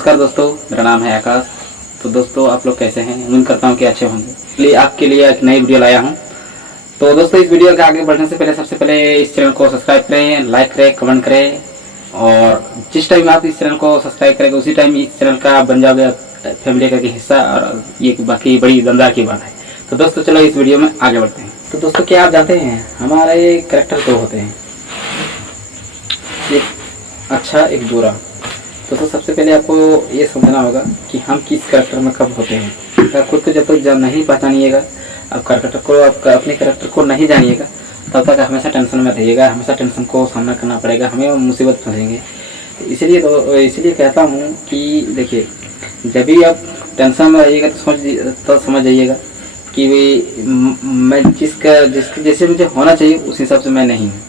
नमस्कार दोस्तों, मेरा नाम है आकाश। तो दोस्तों आप लोग कैसे हैं? उम्मीद करता हूं कि अच्छे होंगे। इसलिए आपके लिए एक नई वीडियो लाया हूं। तो दोस्तों इस वीडियो के आगे बढ़ने से पहले सबसे पहले इस चैनल को सब्सक्राइब करें, लाइक करें, कमेंट करें। और जिस टाइम आप इस चैनल को सब्सक्राइब करेंगे उसी टाइम इस चैनल का बन जाओगे फैमिली का हिस्सा, और ये बाकी बड़ी दमदार की बात है। तो दोस्तों चलो इस वीडियो में आगे बढ़ते हैं। तो दोस्तों क्या आप जानते हैं, हमारे कैरेक्टर दो होते हैं, एक अच्छा एक बुरा। तो सबसे पहले आपको ये समझना होगा कि हम किस कैरेक्टर में कब होते हैं। अगर खुद को जब तक नहीं पहचानिएगा, आप कैरेक्टर को अपने कैरेक्टर को नहीं जानिएगा, तब तक हमेशा टेंशन में रहिएगा, हमेशा टेंशन को सामना करना पड़ेगा, हमें मुसीबत फंसेंगे। इसलिए कहता हूँ कि देखिए, जब भी आप टेंशन में रहिएगा तो समझ जाइएगा कि मैं जिसके जैसे मुझे होना चाहिए उस हिसाब से मैं नहीं हूँ।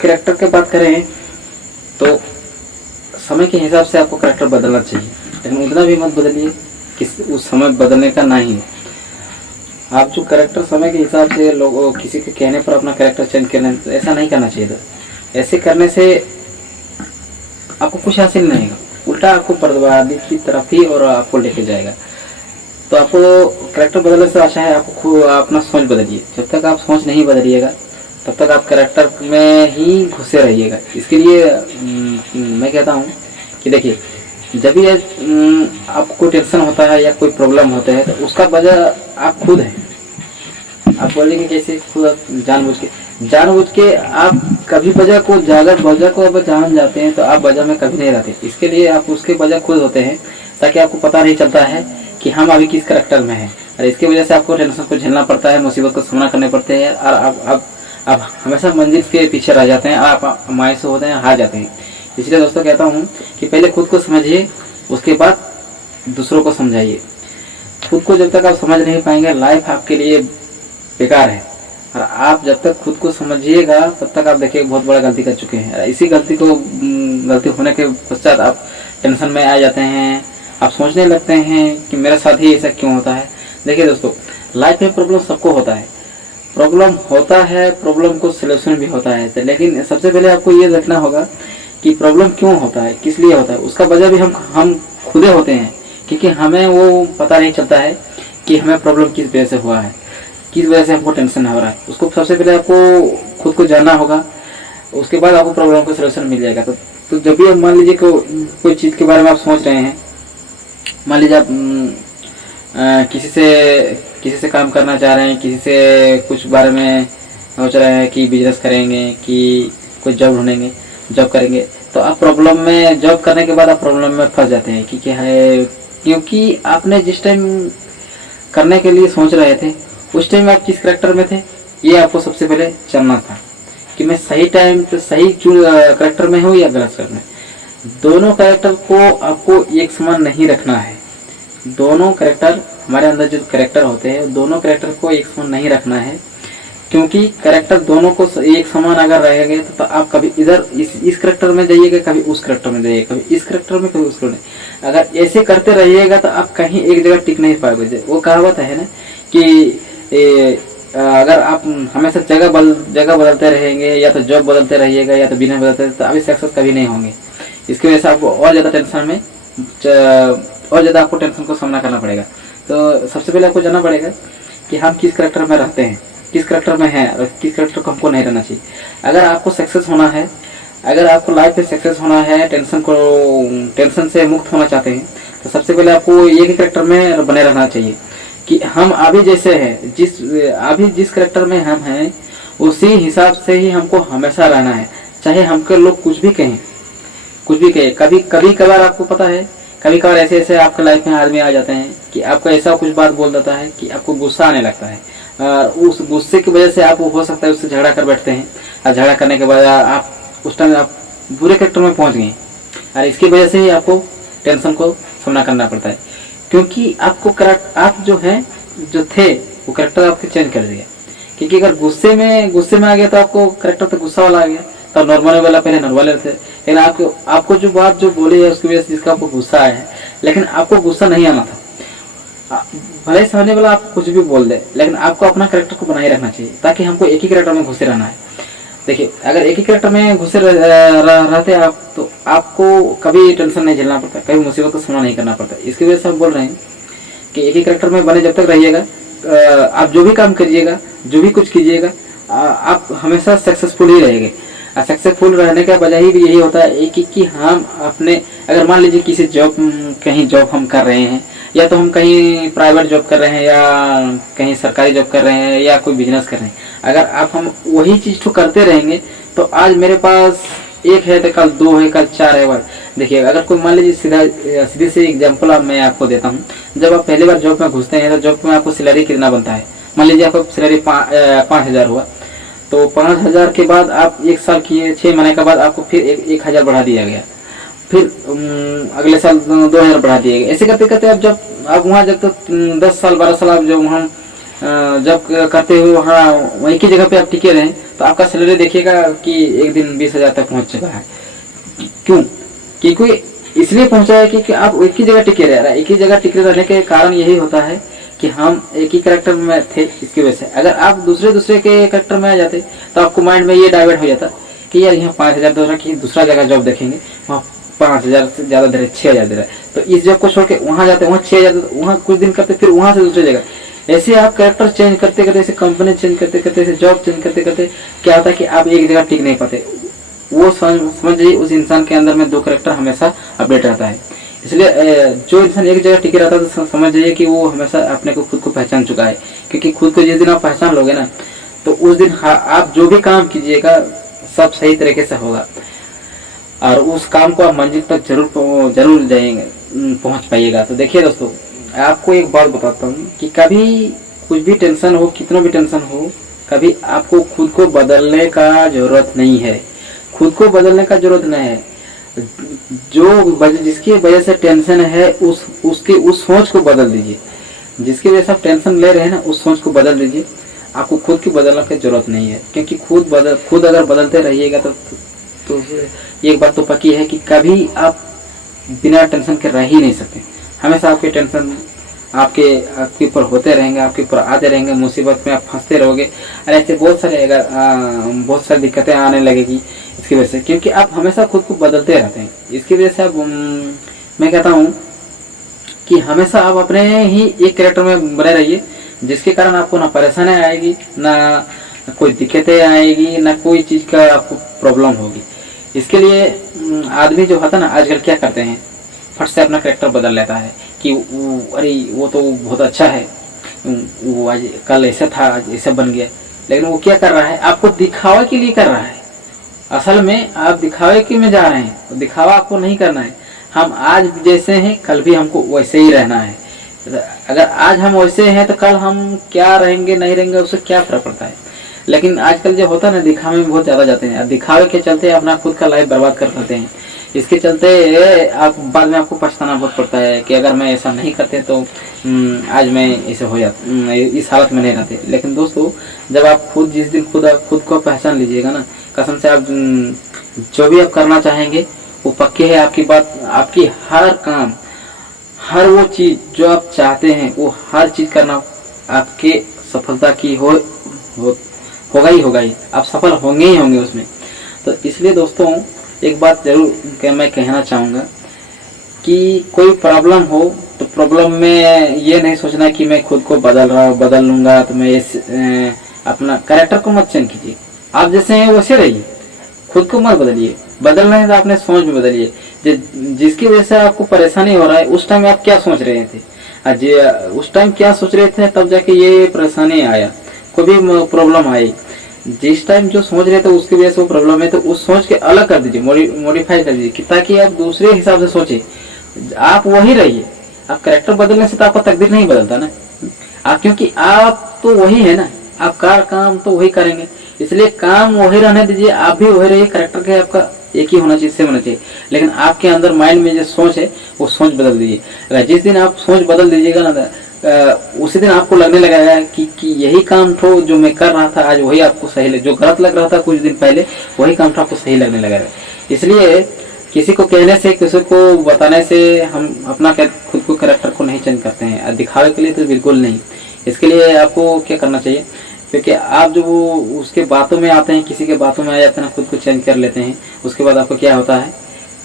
कैरेक्टर की बात करें तो समय के हिसाब से आपको कैरेक्टर बदलना चाहिए, लेकिन उतना भी मत बदलिए कि उस समय बदलने का ना ही। आप जो कैरेक्टर समय के हिसाब से लोगों किसी के कहने पर अपना कैरेक्टर चेंज करना, तो ऐसा नहीं करना चाहिए था। ऐसे करने से आपको कुछ हासिल नहीं होगा, उल्टा आपको बर्बादी की तरफ ही और आपको लेके जाएगा। तो आपको कैरेक्टर बदलने से अच्छा है आपको अपना सोच बदलिए। जब तक आप सोच नहीं बदलिएगा तब तक आप कैरेक्टर में ही घुसे रहिएगा। इसके लिए मैं कहता हूँ कि देखिए, जब भी आपको कोई टेंशन होता है या कोई प्रॉब्लम होता है तो उसका वजह आप खुद है। आप बोलेंगे कैसे? खुद जानबूझ के आप कभी वजह को अब जान जाते हैं तो आप वजह में कभी नहीं रहते। इसके लिए आप उसके वजह खुद होते हैं, ताकि आपको पता नहीं चलता है कि हम अभी किस कैरेक्टर में हैं। और इसकी वजह से आपको टेंशन को झेलना पड़ता है, मुसीबत का सामना करने पड़ते हैं, और आप हमेशा मंजिल के पीछे रह जाते हैं, आप मायूस होते हैं, हार जाते हैं। इसलिए दोस्तों कहता हूँ कि पहले खुद को समझिए, उसके बाद दूसरों को समझाइए। खुद को जब तक आप समझ नहीं पाएंगे, लाइफ आपके लिए बेकार है। और आप जब तक खुद को समझिएगा तब तक आप देखिए बहुत बड़ा गलती कर चुके हैं। इसी गलती होने के पश्चात आप टेंशन में आ जाते हैं, आप सोचने लगते हैं कि मेरे साथ ही ऐसा क्यों होता है। देखिए दोस्तों, लाइफ में प्रॉब्लम सबको होता है, प्रॉब्लम को सलूशन भी होता है। लेकिन सबसे पहले आपको ये देखना होगा कि प्रॉब्लम क्यों होता है, किस लिए होता है। उसका वजह भी हम खुदे होते हैं, क्योंकि हमें वो पता नहीं चलता है कि हमें प्रॉब्लम किस वजह से हुआ है, किस वजह से हमको टेंशन हो रहा है। उसको सबसे पहले आपको खुद को जानना होगा, उसके बाद आपको प्रॉब्लम का सलूशन मिल जाएगा। तो जब भी मान लीजिए कोई चीज़ के बारे में आप सोच रहे हैं, मान लीजिए आप किसी से काम करना चाह रहे हैं, किसी से कुछ बारे में सोच रहे हैं कि बिजनेस करेंगे, कि कोई जॉब करेंगे, तो आप प्रॉब्लम में, जॉब करने के बाद आप प्रॉब्लम में फंस जाते हैं। कि क्या है, क्योंकि आपने जिस टाइम करने के लिए सोच रहे थे उस टाइम आप किस कैरेक्टर में थे, ये आपको सबसे पहले जानना था कि मैं सही टाइम पे सही कैरेक्टर में हूँ या गलत कैरेक्टर में। दोनों कैरेक्टर को आपको एक समान नहीं रखना है। दोनों कैरेक्टर, हमारे अंदर जो कैरेक्टर होते हैं, दोनों कैरेक्टर को एक समान नहीं रखना है, क्योंकि कैरेक्टर दोनों को एक समान अगर रहेंगे तो आप कभी इधर इस कैरेक्टर में जाइएगा, कभी उस कैरेक्टर में जाइएगा, कभी इस कैरेक्टर में, कभी उस कैरेक्टर में। अगर ऐसे करते रहिएगा तो आप कहीं एक जगह टिक नहीं पाओगे। वो कहावत है ना कि अगर आप हमेशा जगह बदलते रहेंगे, या तो जॉब बदलते रहिएगा, या तो बिना बदलते, तो अभी सक्सेस कभी नहीं होंगे। इसकी वजह से आपको और ज़्यादा टेंशन में और ज़्यादा आपको टेंशन को सामना करना पड़ेगा। तो सबसे पहले आपको जानना पड़ेगा कि हम किस कैरेक्टर में रहते हैं, किस कैरेक्टर में है, और किस कैरेक्टर को हमको नहीं रहना चाहिए। अगर आपको सक्सेस होना है, अगर आपको लाइफ में सक्सेस होना है, टेंशन से मुक्त होना चाहते हैं, तो सबसे पहले आपको एक ही कैरेक्टर में बने रहना चाहिए कि हम अभी जैसे हैं, जिस कैरेक्टर में हम हैं उसी हिसाब से ही हमको हमेशा रहना है। चाहे हमको लोग कुछ भी कहें। कभी कभार आपको पता है, कभी कभार ऐसे आपके लाइफ में आदमी आ जाते हैं कि आपको ऐसा कुछ बात बोल देता है कि आपको गुस्सा आने लगता है, और उस गुस्से की वजह से आप हो सकता है उससे झगड़ा कर बैठते हैं, और झगड़ा करने के बाद आप उस टाइम आप बुरे कैरेक्टर में पहुंच गए, और इसकी वजह से ही आपको टेंशन को सामना करना पड़ता है। क्योंकि आपको आप जो थे वो कैरेक्टर आपके चेंज कर दिया। क्योंकि अगर गुस्से में आ गया तो आपको कैरेक्टर तो गुस्सा वाला आ गया, तो नॉर्मल वाला पहले नॉर्मल थे। लेकिन आपको जो बात जो बोली है उसकी वजह से जिसका आपको गुस्सा आया है, लेकिन आपको गुस्सा नहीं आना था। भले सामने वाला आपको कुछ भी बोल दे, लेकिन आपको अपना कैरेक्टर को बनाए रखना चाहिए, ताकि हमको एक ही कैरेक्टर में घुसे रहना है। देखिए, अगर एक ही कैरेक्टर में घुसे रहते आप, तो आपको कभी टेंशन नहीं झेलना पड़ता, कभी मुसीबत का सामना नहीं करना पड़ता। इसकी वजह से हम बोल रहे हैं कि एक ही कैरेक्टर में बने जब तक रहिएगा, आप जो भी काम करिएगा, जो भी कुछ कीजिएगा, आप हमेशा सक्सेसफुल ही रहेंगे। सक्सेसफुल रहने का वजह ही भी यही होता है कि हम अपने, अगर मान लीजिए किसी जॉब, कहीं जॉब हम कर रहे हैं, या तो हम कहीं प्राइवेट जॉब कर रहे हैं, या कहीं सरकारी जॉब कर रहे हैं, या कोई बिजनेस कर रहे हैं, अगर आप हम वही चीज तो करते रहेंगे, तो आज मेरे पास एक है तो कल दो है, कल चार है। देखिए, अगर कोई मान लीजिए सीधे से एग्जाम्पल मैं आपको देता हूँ। जब आप पहली बार जॉब में घुसते हैं तो जॉब में आपको सैलरी कितना बनता है, मान लीजिए आपको सैलरी 5,000 हुआ, तो 5,000 के बाद आप 1 साल किए, 6 महीने के बाद आपको फिर 1,000 बढ़ा दिया गया, फिर अगले साल 2,000 बढ़ा दिया गया। ऐसे करते करते आप वहाँ जब तक 10 साल 12 साल आप जब वहाँ जब करते हुए वहाँ वहीं की जगह पे आप टिके रहें, तो आपका सैलरी देखिएगा कि एक दिन 20,000 तक पहुँच चुका है। क्यों? क्योंकि इसलिए पहुंचा है कि आप एक ही जगह टिके रह रहे हैं। एक ही जगह टिके रहने के कारण यही होता है कि हम एक ही कैरेक्टर में थे, इसकी वजह से। अगर आप दूसरे के कैरेक्टर में आ जाते तो आपको माइंड में ये डाइवर्ट हो जाता कि यार यहाँ 5,000 दे रहा है, कि दूसरा जगह जॉब देखेंगे, वहाँ 5,000 से ज्यादा दे रहे, 6,000 दे रहा है, तो इस जॉब को छोड़ के वहाँ जाते, वहाँ 6,000, वहाँ कुछ दिन करते, फिर वहां से दूसरी जगह। ऐसे आप कैरेक्टर चेंज करते करते, ऐसे कंपनी चेंज करते करते, ऐसे जॉब चेंज करते करते क्या होता है कि आप एक जगह टिक नहीं पाते। वो समझिए उस इंसान के अंदर में 2 कैरेक्टर हमेशा अपडेट रहता है। इसलिए जो इंसान एक जगह टिके रहता है तो समझ जाइए कि वो हमेशा अपने को खुद को पहचान चुका है। क्योंकि खुद को जिस दिन आप पहचान लोगे ना, तो उस दिन आप जो भी काम कीजिएगा सब सही तरीके से होगा, और उस काम को आप मंजिल तक जरूर जाएंगे, पहुंच पाइएगा। तो देखिए दोस्तों, आपको एक बात बताता हूँ कि कभी कुछ भी टेंशन हो, कितना भी टेंशन हो, कभी आपको खुद को बदलने का जरूरत नहीं है। खुद को बदलने का जरूरत नहीं है। जिसकी वजह से टेंशन है, उस सोच को बदल दीजिए। जिसकी वजह से आप टेंशन ले रहे हैं ना, उस सोच को बदल दीजिए। आपको खुद की बदलने की जरूरत नहीं है, क्योंकि खुद अगर बदलते रहिएगा तो एक बात तो पक्की है कि कभी आप बिना टेंशन के रह ही नहीं सकते। हमेशा आपके टेंशन आपके ऊपर होते रहेंगे, आपके ऊपर आते रहेंगे, मुसीबत में आप फंसते रहोगे, और ऐसे बहुत सारी दिक्कतें आने लगेगी इसकी वजह से, क्योंकि आप हमेशा खुद को बदलते रहते हैं। इसकी वजह से मैं कहता हूँ कि हमेशा आप अपने ही एक कैरेक्टर में बने रहिए, जिसके कारण आपको ना परेशानी आएगी, ना कोई दिक्कतें आएगी, ना कोई चीज का आपको प्रॉब्लम होगी। इसके लिए आदमी जो होता है ना, आजकल क्या करते हैं, फट से अपना कैरेक्टर बदल लेता है कि अरे वो तो बहुत अच्छा है, वो आज कल ऐसा था, आज ऐसा बन गया। लेकिन वो क्या कर रहा है, आपको दिखावे के लिए कर रहा है। असल में आप दिखावे के में जा रहे हैं, तो दिखावा आपको नहीं करना है। हम आज जैसे हैं, कल भी हमको वैसे ही रहना है। अगर आज हम वैसे हैं तो कल हम क्या रहेंगे नहीं रहेंगे, उससे क्या फर्क पड़ता है। लेकिन आजकल जो होता है ना, दिखावे में बहुत ज्यादा जाते हैं, दिखावे के चलते अपना खुद का लाइफ बर्बाद कर देते हैं। इसके चलते आप बाद में आपको पछताना बहुत पड़ता है कि अगर मैं ऐसा नहीं करते तो आज मैं ऐसे हो जाता, इस हालत में नहीं रहते। लेकिन दोस्तों, जब आप जिस दिन खुद को पहचान लीजिएगा ना, कसम से आप जो भी आप करना चाहेंगे वो पक्के है। आपकी बात, आपकी हर काम, हर वो चीज जो आप चाहते हैं, वो हर चीज करना आपके सफलता की होगा ही। आप सफल होंगे ही होंगे उसमें। तो इसलिए दोस्तों, एक बात जरूर मैं कहना चाहूंगा कि कोई प्रॉब्लम हो तो प्रॉब्लम में ये नहीं सोचना कि मैं खुद को बदल लूंगा, तो मैं अपना कैरेक्टर को मत चेंज कीजिए। आप जैसे हैं वैसे रहिए, खुद को मत बदलिए। बदलना है तो अपने सोच में बदलिए। जिसकी वजह से आपको परेशानी हो रहा है, उस टाइम आप क्या सोच रहे थे, उस टाइम क्या सोच रहे थे, तब जाके ये परेशानी आया, कोई भी प्रॉब्लम आई। जिस टाइम जो सोच रहे थे उसकी वजह से वो प्रॉब्लम है, तो उस सोच के अलग कर दीजिए, मॉडिफाई कर दीजिए, ताकि आप दूसरे हिसाब से सोचे। आप वही रहिए। आप कैरेक्टर बदलने से तो आपका तकदीर नहीं बदलता ना, क्योंकि आप तो वही है ना, आप काम तो वही करेंगे। इसलिए काम वही रहने दीजिए, आप भी वही रहिए। कैरेक्टर के आपका एक ही होना चाहिए, सेम होना चाहिए। लेकिन आपके अंदर माइंड में जो सोच है, वो सोच बदल दीजिए। अगर जिस दिन आप सोच बदल दीजिएगा ना, उसी दिन आपको लगने लगेगा कि यही काम तो जो मैं कर रहा था आज वही आपको सही लगे, जो गलत लग रहा था कुछ दिन पहले वही काम तो आपको सही लगने लगेगा। इसलिए किसी को कहने से, किसी को बताने से हम अपना खुद को कैरेक्टर को नहीं चेंज करते हैं, दिखावे के लिए तो बिल्कुल नहीं। इसके लिए आपको क्या करना चाहिए क्योंकि आप जो उसके बातों में आते हैं, किसी के बातों में आ जाते हैं, खुद को चेंज कर लेते हैं, उसके बाद आपको क्या होता है,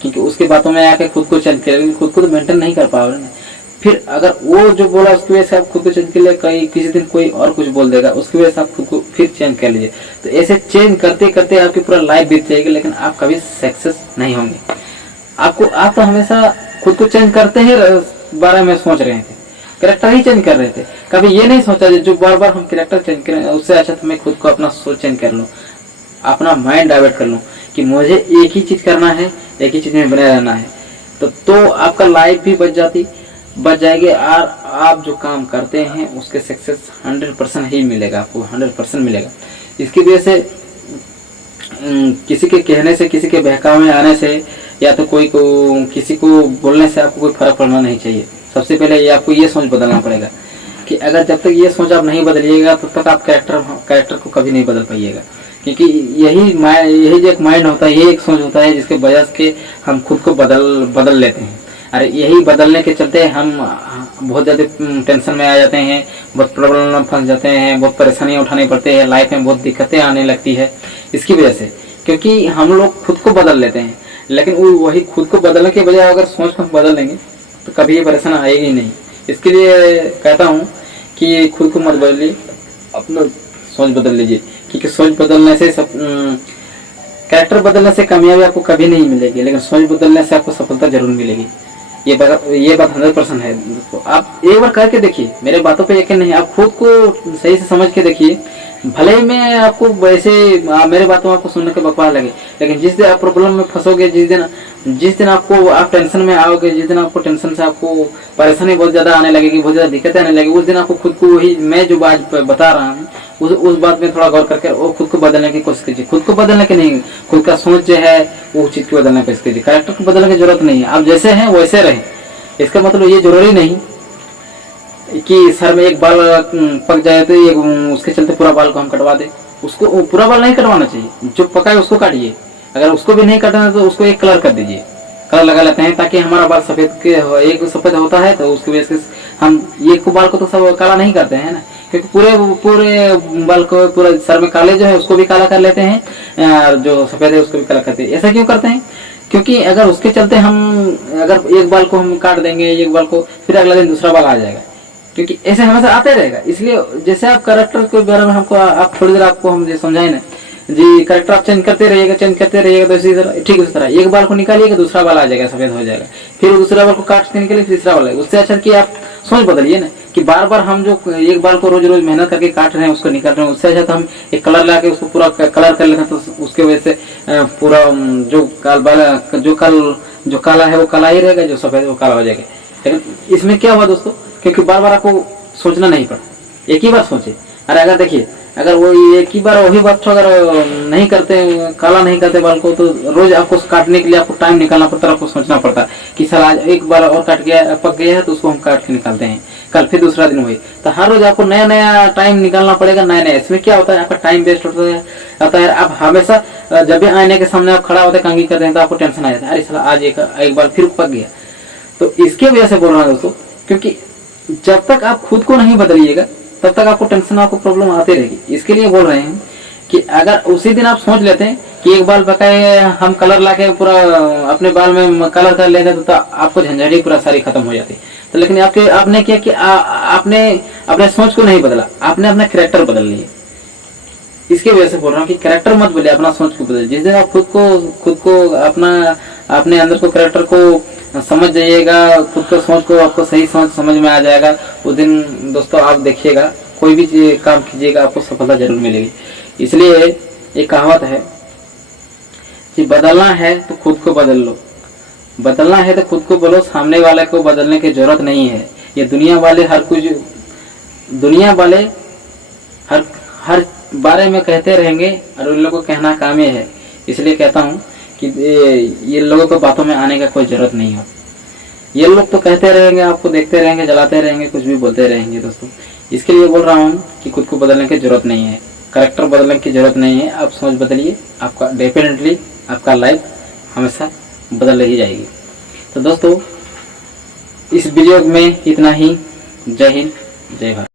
क्योंकि उसके बातों में आके खुद को चेंज कर, खुद को तो मेंटेन नहीं कर पाओगे ना। फिर अगर वो जो बोला उसकी वजह से आप खुद को चेंज कर लिए, कहीं किसी दिन कोई और कुछ बोल देगा, उसकी वजह से आप खुद को फिर चेंज कर लीजिए। तो ऐसे चेंज करते करते आपकी पूरा लाइफ बीत जाएगी, लेकिन आप कभी सक्सेस नहीं होंगे। आप तो हमेशा खुद को चेंज करते ही बारे में सोच रहे थे, कैरेक्टर ही चेंज कर रहे थे, कभी ये नहीं सोचा जो बार बार हम कैरेक्टर चेंज करें, उससे अच्छा तो मैं खुद को अपना सोच चेंज कर लूँ, अपना माइंड डाइवर्ट कर लूँ कि मुझे एक ही चीज करना है, एक ही चीज में बने रहना है। तो आपका लाइफ भी बच जाएगी, और आप जो काम करते हैं उसके सक्सेस 100% ही मिलेगा, आपको 100% मिलेगा। इसकी वजह से किसी के कहने से, किसी के बहकावे में आने से, या तो किसी को बोलने से आपको कोई फर्क पड़ना नहीं चाहिए। सबसे पहले ये आपको ये सोच बदलना पड़ेगा कि अगर जब तक ये सोच आप नहीं बदलिएगा तब तक आप कैरेक्टर को कभी नहीं बदल पाइएगा। क्योंकि यही जो एक माइंड होता है, यही एक सोच होता है जिसके वजह से हम खुद को बदल लेते हैं। अरे यही बदलने के चलते हम बहुत ज्यादा टेंशन में आ जाते हैं, बहुत प्रॉब्लम में फंस जाते हैं, बहुत परेशानियां उठानी पड़ती है, लाइफ में बहुत दिक्कतें आने लगती है इसकी वजह से, क्योंकि हम लोग खुद को बदल लेते हैं। लेकिन वही खुद को बदलने के बजाय अगर सोच को बदल लेंगे तो कभी ये परेशानी आएगी नहीं। इसके लिए कहता हूँ कि खुद को मत बदलिए, अपना सोच बदल लीजिए, क्योंकि सोच बदलने से कैरेक्टर बदलने से कामयाबी आपको कभी नहीं मिलेगी, लेकिन सोच बदलने से आपको सफलता जरूर मिलेगी। ये बात 100% है दोस्तों। आप एक बार करके देखिए, मेरे बातों पे यकीन नहीं, आप खुद को सही से समझ के देखिए। भले ही मैं आपको वैसे मेरे बातों में आपको सुनने के बकवास लगे, लेकिन जिस दिन आप प्रॉब्लम में फंसोगे, जिस दिन आप टेंशन में आओगे, जिस दिन आपको टेंशन से आपको परेशानी बहुत ज्यादा आने लगेगी, बहुत ज्यादा दिक्कतें आने लगेगी, उस दिन आपको खुद को वही मैं जो बात बता रहा हूँ उस बात में थोड़ा गौर करके और खुद को बदलने की कोशिश कीजिए। खुद को बदलने की नहीं, खुद का सोच जो है वो चीज को बदलने की कोशिश कीजिए। कैरेक्टर को बदलने की जरूरत नहीं है, आप जैसे हैं वैसे रहें। इसका मतलब ये जरूरी नहीं कि सर में एक बाल पक जाए तो उसके चलते पूरा बाल को हम कटवा दे। उसको पूरा बाल नहीं कटवाना चाहिए, जो पका है उसको काटिए। अगर उसको भी नहीं काटना तो उसको एक कलर कर दीजिए, कलर लगा लेते हैं ताकि हमारा बाल सफेद के एक सफेद होता है, तो उसकी वजह से हम एक बाल को तो सब काला नहीं करते हैं ना, क्योंकि पूरे बाल को पूरा सर में काले जो है उसको भी काला कर लेते हैं, और जो सफेद है उसको भी काला करते हैं। ऐसा क्यों करते हैं? क्योंकि अगर उसके चलते अगर एक बाल को हम काट देंगे, एक बाल को, फिर अगला दिन दूसरा बाल आ जाएगा, क्योंकि ऐसे हमेशा आते रहेगा। इसलिए जैसे आप कैरेक्टर के बारे में आप थोड़ी देर आपको हम समझाए ना जी, कैरेक्टर आप चेंज करते रहिएगा तो इसी तरह ठीक उस तरह एक बाल को निकालिएगा, दूसरा बाल आ जाएगा, सफेद हो जाएगा, फिर दूसरा बाल को काट के निकालिए, तीसरा बाल आएगा। उससे अच्छा कि आप सोच बदलिए ना, कि बार बार हम जो एक बाल को रोज रोज मेहनत करके काट रहे हैं, उसको निकाल रहे हैं, उससे अच्छा तो हम एक कलर ला के उसको पूरा कलर कर लेते हैं, तो उसके वजह से पूरा जो काला है वो काला ही रहेगा, जो सफेद वो काला हो जाएगा। लेकिन इसमें क्या हुआ दोस्तों, क्योंकि बार बार आपको सोचना नहीं पड़ा, एक ही बार सोचे। अरे अगर देखिए, अगर वो एक ही बार वही बात अगर नहीं करते, काला नहीं करते बाल को, तो रोज आपको काटने के लिए आपको टाइम निकालना पड़ता है, आपको सोचना पड़ता है कि सर आज एक बार और पक गया है तो उसको हम काट के निकालते हैं, कल फिर दूसरा दिन हुई। तो हर रोज आपको नया नया टाइम निकालना पड़ेगा, नया नया। इसमें क्या होता है, आपका टाइम वेस्ट होता है। आप हमेशा जब भी आईने के सामने आप खड़ा होते कंघी करते हैं तो आपको टेंशन आ जाता है, अरे सर आज एक बार फिर पक गया। तो इसके वजह से बोल रहा हूँ दोस्तों, क्योंकि जब तक आप खुद को नहीं बदलिएगा तब तक आपको टेंशन, आपको प्रॉब्लम आती रहेगी। इसके लिए बोल रहे हैं कि अगर उसी दिन आप सोच लेते हैं कि एक बाल पकाए हम कलर लाके पूरा अपने बाल में कलर कर लेते तो आपको झंझट पूरा सारी खत्म हो जाती। तो लेकिन आपने क्या कि आपने अपने सोच को नहीं बदला, आपने अपना कैरेक्टर बदल लिया। इसके वजह से बोल रहा हूँ कि कैरेक्टर मत बदलिए, अपना सोच को बदलिए। जिस दिन आप खुद को अपने अंदर को कैरेक्टर को समझ जाइएगा, खुद को सोच को आपको सही समझ में आ जाएगा, उस दिन दोस्तों आप देखिएगा कोई भी काम कीजिएगा आपको सफलता जरूर मिलेगी। इसलिए एक कहावत है कि बदलना है तो खुद को बदल लो, बदलना है तो खुद को बोलो, सामने वाले को बदलने की जरूरत नहीं है। ये दुनिया वाले हर बारे में कहते रहेंगे और उन लोगों को कहना काम ही है। इसलिए कहता हूँ कि ये लोगों को बातों में आने का कोई जरूरत नहीं है। ये लोग तो कहते रहेंगे, आपको देखते रहेंगे, जलाते रहेंगे, कुछ भी बोलते रहेंगे दोस्तों। इसके लिए बोल रहा हूँ कि खुद को बदलने की जरूरत नहीं है, कैरेक्टर बदलने की जरूरत नहीं है। आप सोच बदलिए, आपका डेफिनेटली आपका लाइफ हमेशा बदल ही जाएगी। तो दोस्तों इस वीडियो में इतना ही। जय हिंद, जय भारत।